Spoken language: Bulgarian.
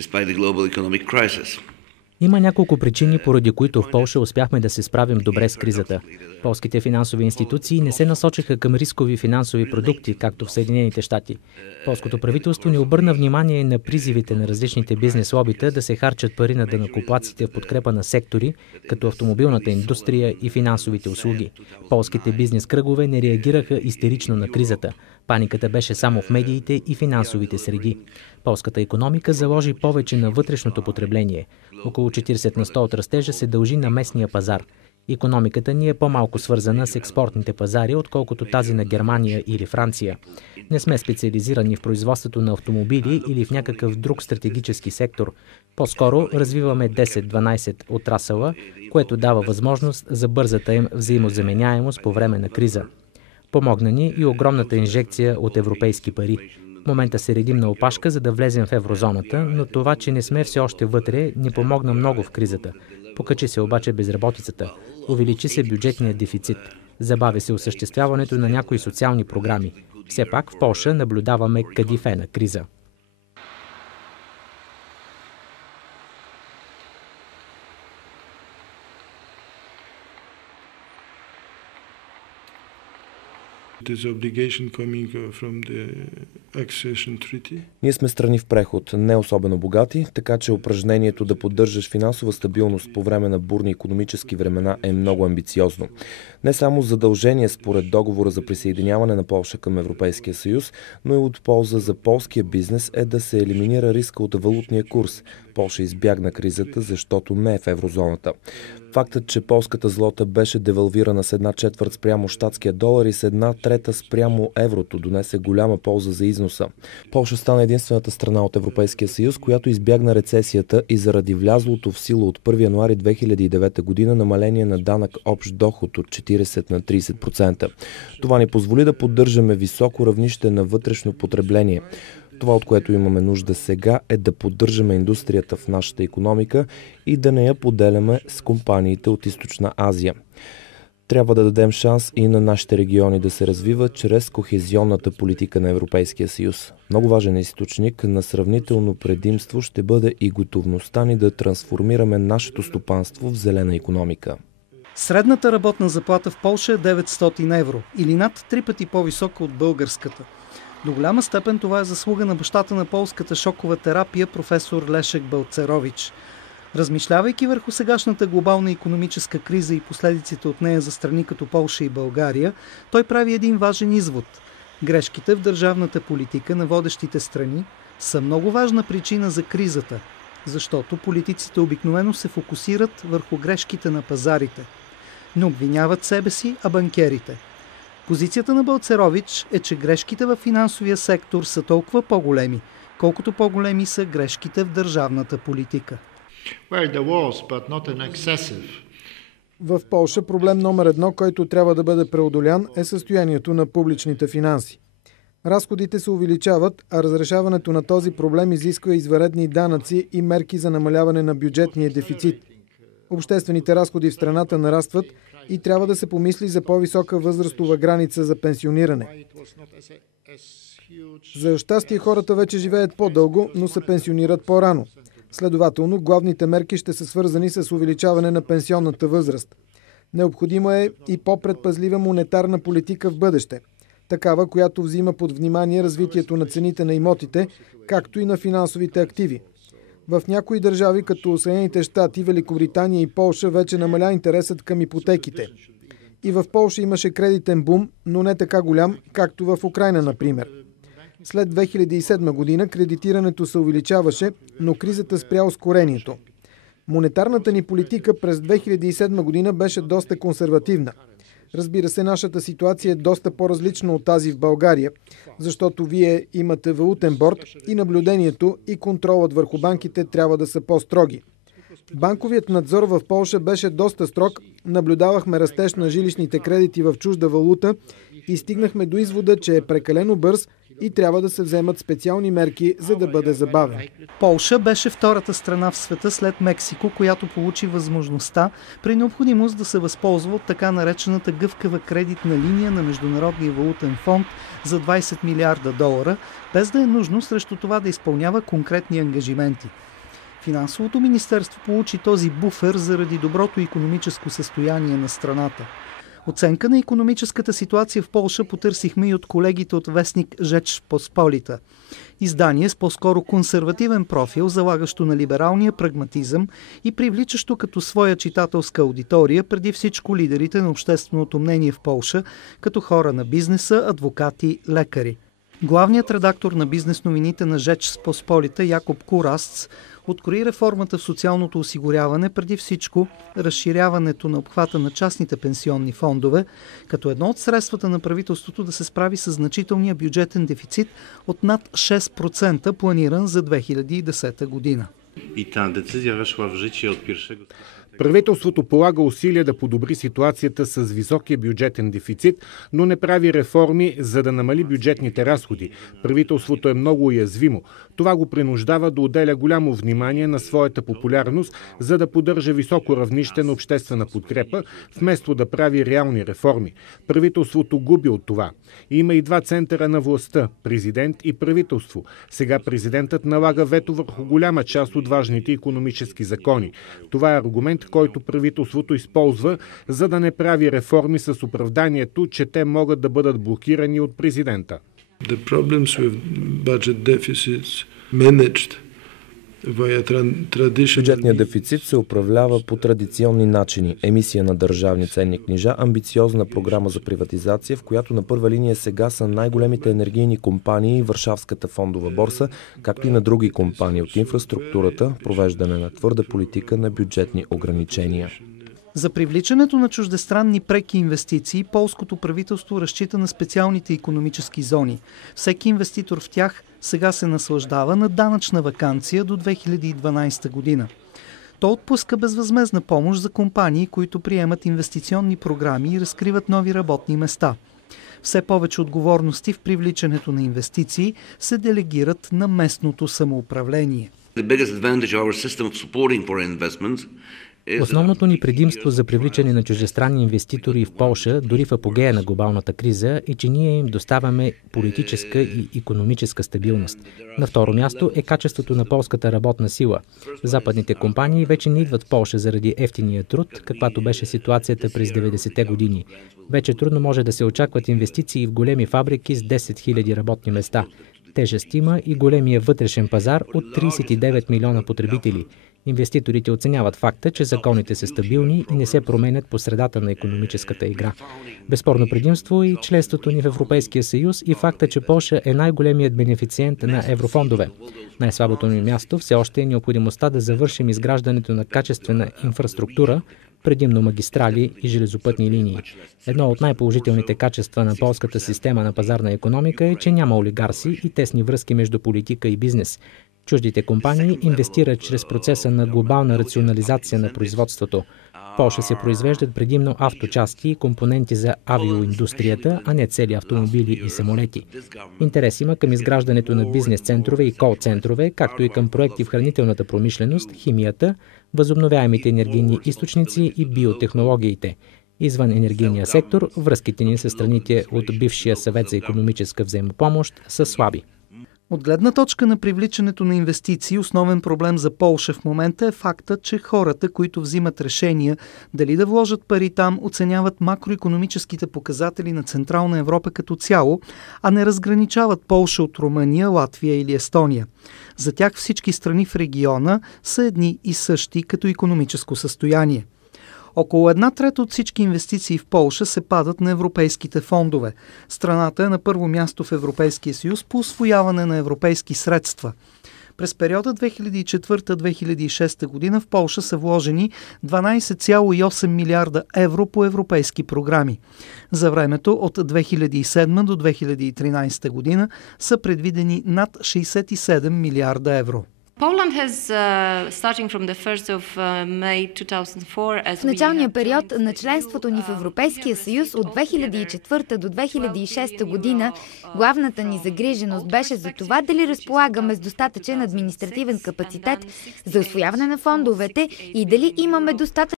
despite the global economic crisis. Има няколко причини, поради които в Полша успяхме да се справим добре с кризата. Полските финансови институции не се насочиха към рискови финансови продукти, както в Съединените щати. Полското правителство не обърна внимание на призивите на различните бизнес лобита да се харчат пари на данъкоплатците в подкрепа на сектори, като автомобилната индустрия и финансовите услуги. Полските бизнес кръгове не реагираха истерично на кризата. Паниката беше само в медиите и финансовите среди. Полската икономика заложи повече на вътрешното потребление. Около 40% от растежа се дължи на местния пазар. Икономиката ни е по-малко свързана с експортните пазари, отколкото тази на Германия или Франция. Не сме специализирани в производството на автомобили или в някакъв друг стратегически сектор. По-скоро развиваме 10-12 отрасъла, което дава възможност за бързата им взаимозаменяемост по време на криза. Помогна ни и огромната инжекция от европейски пари. В момента се редим на опашка, за да влезем в еврозоната, но това, че не сме все още вътре, ни помогна много в кризата. Покачи се обаче безработицата. Увеличи се бюджетният дефицит. Забави се осъществяването на някои социални програми. Все пак в Полша наблюдаваме кадифена криза. Ние сме страни в преход, не особено богати, така че упражнението да поддържаш финансова стабилност по време на бурни икономически времена е много амбициозно. Не само задължение според договора за присъединяване на Полша към Европейския съюз, но и от полза за полския бизнес е да се елиминира риска от валутния курс. Полша избягна кризата, защото не е в еврозоната. Фактът, че полската злота беше девалвирана с 1/4 спрямо щатския долар и с 1/3 спрямо еврото, донесе голяма полза за износа. Полша стана единствената страна от Европейския съюз, която избягна рецесията и заради влязлото в сила от 1 януари 2009 година намаление на данък общ доход от 40 на 30%. Това ни позволи да поддържаме високо равнище на вътрешно потребление. Това, от което имаме нужда сега, е да поддържаме индустрията в нашата икономика и да не я поделяме с компаниите от Източна Азия. Трябва да дадем шанс и на нашите региони да се развиват чрез кохезионната политика на Европейския съюз. Много важен източник на сравнително предимство ще бъде и готовността ни да трансформираме нашето стопанство в зелена икономика. Средната работна заплата в Полша е 900 евро или над 3 пъти по-висока от българската. До голяма степен това е заслуга на бащата на полската шокова терапия, професор Лешек Балцерович. Размишлявайки върху сегашната глобална икономическа криза и последиците от нея за страни като Полша и България, той прави един важен извод. Грешките в държавната политика на водещите страни са много важна причина за кризата, защото политиците обикновено се фокусират върху грешките на пазарите. Не обвиняват себе си, а банкерите. Позицията на Балцерович е, че грешките в финансовия сектор са толкова по-големи, колкото по-големи са грешките в държавната политика. В Полша проблем номер 1, който трябва да бъде преодолян, е състоянието на публичните финанси. Разходите се увеличават, а разрешаването на този проблем изисква извънредни данъци и мерки за намаляване на бюджетния дефицит. Обществените разходи в страната нарастват и трябва да се помисли за по-висока възрастова граница за пенсиониране. За щастие хората вече живеят по-дълго, но се пенсионират по-рано. Следователно, главните мерки ще са свързани с увеличаване на пенсионната възраст. Необходима е и по-предпазлива монетарна политика в бъдеще. Такава, която взима под внимание развитието на цените на имотите, както и на финансовите активи. В някои държави, като Съединените щати, Великобритания и Полша, вече намаля интересът към ипотеките. И в Полша имаше кредитен бум, но не така голям, както в Украйна, например. След 2007 година кредитирането се увеличаваше, но кризата спря ускорението. Монетарната ни политика през 2007 година беше доста консервативна. Разбира се, нашата ситуация е доста по-различна от тази в България, защото вие имате валутен борд и наблюдението и контролът върху банките трябва да са по-строги. Банковият надзор в Полша беше доста строг, наблюдавахме растеж на жилищните кредити в чужда валута и стигнахме до извода, че е прекалено бърз и трябва да се вземат специални мерки, за да бъде забавен. Полша беше втората страна в света след Мексико, която получи възможността при необходимост да се възползва от така наречената гъвкава кредитна линия на Международния валутен фонд за $20 милиарда, без да е нужно срещу това да изпълнява конкретни ангажименти. Финансовото министерство получи този буфер заради доброто икономическо състояние на страната. Оценка на икономическата ситуация в Полша потърсихме и от колегите от вестник Rzecz Pospolita. Издание с по-скоро консервативен профил, залагащо на либералния прагматизъм и привличащо като своя читателска аудитория преди всичко лидерите на общественото мнение в Полша, като хора на бизнеса, адвокати, лекари. Главният редактор на бизнес новините на Rzecz Pospolita Якоб Курасц открои реформата в социалното осигуряване, преди всичко разширяването на обхвата на частните пенсионни фондове, като едно от средствата на правителството да се справи с значителния бюджетен дефицит от над 6% планиран за 2010 година. И тази децизия вошла в życie от 1. Правителството полага усилия да подобри ситуацията с високия бюджетен дефицит, но не прави реформи, за да намали бюджетните разходи. Правителството е много уязвимо. Това го принуждава да отделя голямо внимание на своята популярност, за да поддържа високо равнище на обществена подкрепа, вместо да прави реални реформи. Правителството губи от това. Има и два центъра на властта – президент и правителство. Сега президентът налага вето върху голяма част от важните икономически закони. Това е аргумент, който правителството използва, за да не прави реформи с оправданието, че те могат да бъдат блокирани от президента. Бюджетният дефицит се управлява по традиционни начини. Емисия на държавни ценни книжа, амбициозна програма за приватизация, в която на първа линия сега са най-големите енергийни компании и Варшавската фондова борса, както и на други компании от инфраструктурата, провеждане на твърда политика на бюджетни ограничения. За привличането на чуждестранни преки инвестиции, полското правителство разчита на специалните икономически зони. Всеки инвеститор в тях сега се наслаждава на данъчна ваканция до 2012 година. То отпуска безвъзмездна помощ за компании, които приемат инвестиционни програми и разкриват нови работни места. Все повече отговорности в привличането на инвестиции се делегират на местното самоуправление. Основното ни предимство за привличане на чуждестранни инвеститори в Полша, дори в апогея на глобалната криза, е, че ние им доставяме политическа и икономическа стабилност. На второ място е качеството на полската работна сила. Западните компании вече не идват в Полша заради евтиния труд, каквато беше ситуацията през 90-те години. Вече трудно може да се очакват инвестиции в големи фабрики с 10 000 работни места. Тежест има и големия вътрешен пазар от 39 милиона потребители. Инвеститорите оценяват факта, че законите са стабилни и не се променят по средата на икономическата игра. Безспорно предимство е и членството ни в Европейския съюз и факта, че Полша е най-големият бенефициент на еврофондове. Най-слабото ни място все още е необходимостта да завършим изграждането на качествена инфраструктура, предимно магистрали и железопътни линии. Едно от най-положителните качества на полската система на пазарна икономика е, че няма олигарси и тесни връзки между политика и бизнес. Чуждите компании инвестират чрез процеса на глобална рационализация на производството. В Полша се произвеждат предимно авточасти и компоненти за авиоиндустрията, а не цели автомобили и самолети. Интерес има към изграждането на бизнес-центрове и кол-центрове, както и към проекти в хранителната промишленост, химията, възобновяемите енергийни източници и биотехнологиите. Извън енергийния сектор, връзките ни с страните от бившия съвет за икономическа взаимопомощ са слаби. От гледна точка на привличането на инвестиции, основен проблем за Полша в момента е факта, че хората, които взимат решения дали да вложат пари там, оценяват макроикономическите показатели на Централна Европа като цяло, а не разграничават Полша от Румъния, Латвия или Естония. За тях всички страни в региона са едни и същи като икономическо състояние. Около 1/3 от всички инвестиции в Полша се падат на европейските фондове. Страната е на първо място в Европейския съюз по усвояване на европейски средства. През периода 2004-2006 година в Полша са вложени 12,8 милиарда евро по европейски програми. За времето от 2007 до 2013 година са предвидени над 67 милиарда евро. В началния период на членството ни в Европейския съюз от 2004 до 2006 година главната ни загриженост беше за това дали разполагаме с достатъчен административен капацитет за усвояване на фондовете и дали имаме достатъчно